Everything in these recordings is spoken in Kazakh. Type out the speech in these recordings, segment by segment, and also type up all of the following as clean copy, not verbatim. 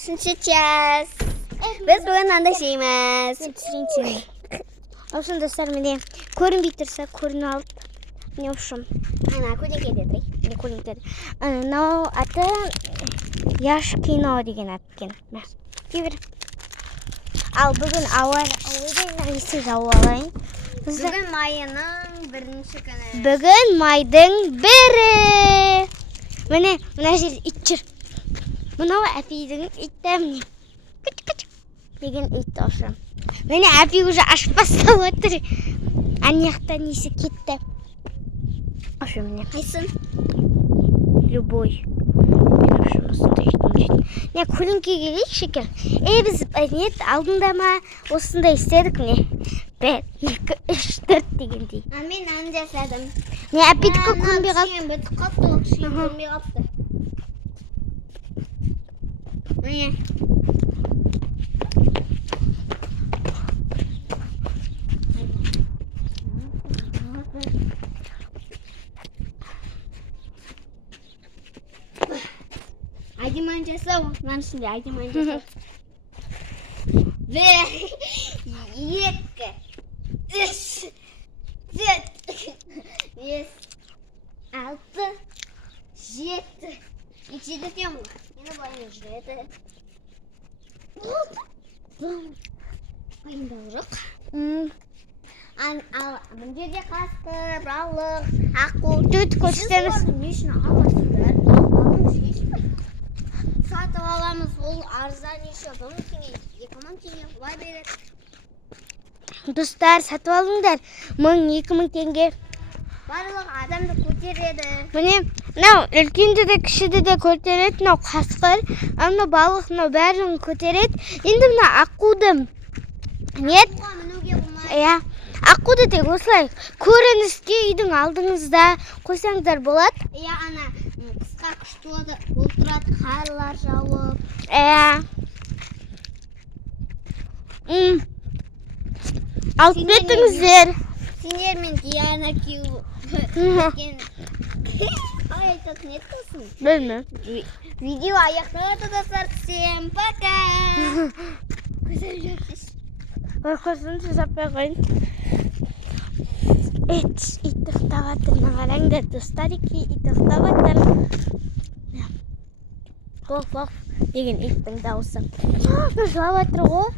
Option час. Biz bugün andashaymiz. Men tushunchim. Olsun do'stlar, meni ko'rinmay tursa, ko'rina olib, men o'shim. Ana, ko'ylak ketadi. Men ko'rinadi. No, ati yosh kino degan atgan. Kibir. Al bugun avvaldan avvalang. Bugün mayının birinchi kuni. Bugun mayning 1. Mana shu itchir. Mana apiding ittamni. Kich degan it o'sham. Meni api уже ashpazda o'tir. Anyaqdan isi ketdi. O'sha meni. Qaysin? Любой. Ne kulunki gerek şeker. Biz net aldığında osunda istedik ne? 1, 2, 3, 4 degan dey. Men nani jasladim. Ne apetitga ko'nmay qoldi. Men bitib qoldi, o'xshayib ko'nmay qoldi. Mana. Aydiman jasam, mana shunday aydiman jasam. 1, 2, 3, 4, 5, 6, 7. İçinde diyor mu? Yine bayılır şuraya. Bayılır. Al жерде қасқыр, балық, аққу, Түт көштеріміз. Не үшін аламыздар? Сатып аламыз, ол арзан неше? 10 мың теңге, 2000 теңге бұлай береді. Dostlar satып alыңдар. 1000-2000 теңге. Барлық адамды көтереді. Міне, мынау үлкенді де кішіді де көтереді, мынау қасқыр, мынау балық, мынау бәрін көтереді. Енді мына аққуды нет. Мінуге болмайды. Иә, аққуды тек осылай көрініске үйдің алдыңызда қойсаңыздар болады. Иә, ана қысқа күшті отырады, қарлар жауып. Иә. Алып кетіңіздер. Сендер мен Диана күйеу. Ай, айтатын ет болсын. Білмеймін. Видео аяқталады достар. Всем пока. Көзім жоқсыз. Қойқосын жасаппай қойын. Ит ұйықтап жатыр. Қараңдар достар, ит ұйықтап жатыр. Воф деген иттің дауысы. Жылап жатыр ғой.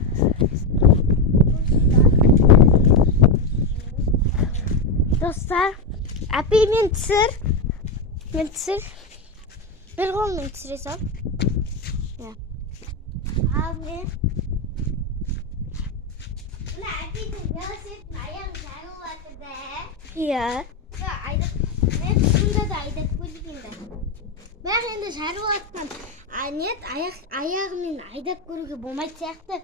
Dostlar, әпей мен түсір. Bir қолмен түсіресем. Ал мен. Мына әпейдің велосипедін аяғы жарылып жатыр да. Иә. Мен шында да айдап көргенде. Бірақ енді жарылып жатқан. Нет, аяғымен айдап көруге болмайды сияқты.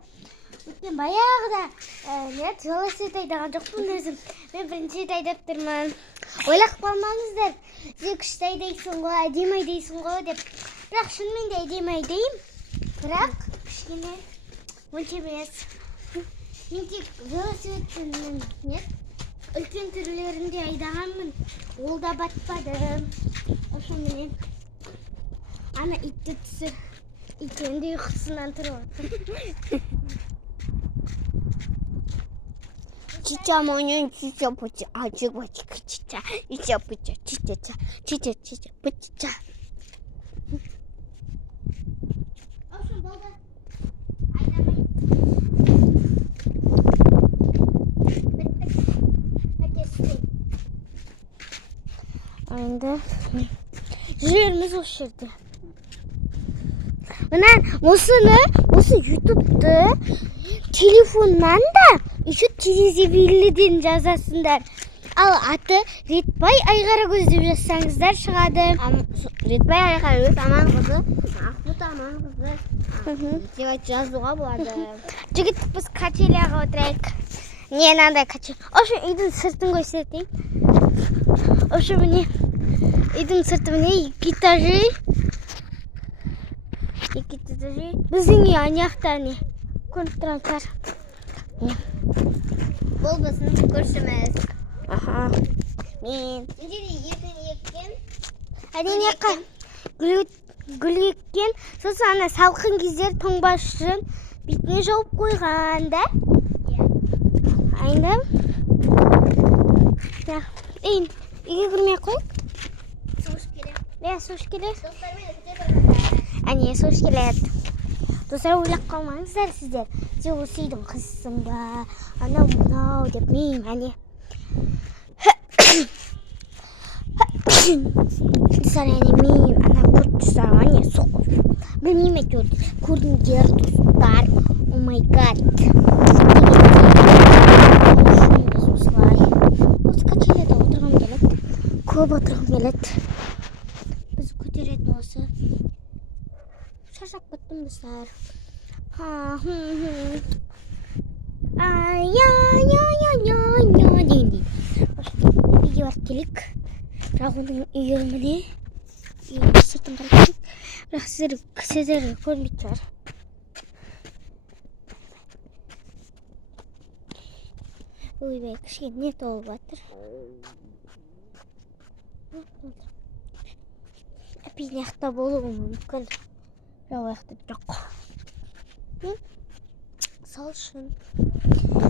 Өткен баяғыда нет велосипед айдаған жоқпын өзім. Мен бірінші рет айдап тұрмын. Ойлап қалмаңыздар. Сен күшті айдайсың ғой, әдемі айдайсың ғой деп. Бірақ шынымен де әдемі айдаймын. Бірақ кішкене онша емес. Мен тек велосипедтің нет үлкен түрлерінде айдағанмын. Ол да батпады. Осы міне. Ана итті түсір. Итенде ұйқысынан тұрып. Чича моның чича пуча, ачык бачык чича, чича пуча, чича пуча. Опшын болды. Айдамай. Әкесін. Енді жүрміз осы жерде. Мына осы YouTube'ды telefondan da еще телевизияльден жазасыңдар. Ал аты Ретбай Айғарагөз деп жазсаңыздар шығады. Ретбай Айғарагөз аман қызы, Ақбұт аман қызы. Деп жазуға болады. Жігіт біз качеляға отырайық. Не мынандай качель. Осы үйдің сыртын көрсетейін. Осы міне үйдің сырты міне 2 этажы. Біздің үй аяқта не? Көріп тұрыңыздар. Бұл біздің көршіміз. Мен. Мендегі етін еккен. Әден яққа гүл еккен. Сосын ана салқын кездер тоңбашын бетіне жауып қойған да. Айында. Үйге кірмей қойық. Соғыш керек. Соғыш келеді. Достармен өте тұрғанда. Соғыш келеді. Достар ойлап қалмаңыздар сіздер. Сен осы үйдің қызысың ба? Анау мынау деп мен Достар мен ана көріп тұрсам соқыр. Білмеймін әйтеуір. Көрдіңдер достар. О май гад. Осы качеледе отырғым келеді. Көп отырғым келеді. Біз көтеретін осы. Шаршап кеттім достар. Үйге барып келейік. Бірақ оның үйі міне. Үйі сыртын қарап. Бірақ сіздер көрмейді шығар. Ойбай, кішкене толып жатыр. Әпейін аяқта болуы мүмкін. Бірақ аяқта жоқ. Сол үшін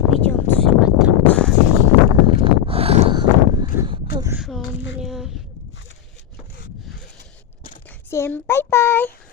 видеоны түсіріп жатырмын. Всем бай-бай!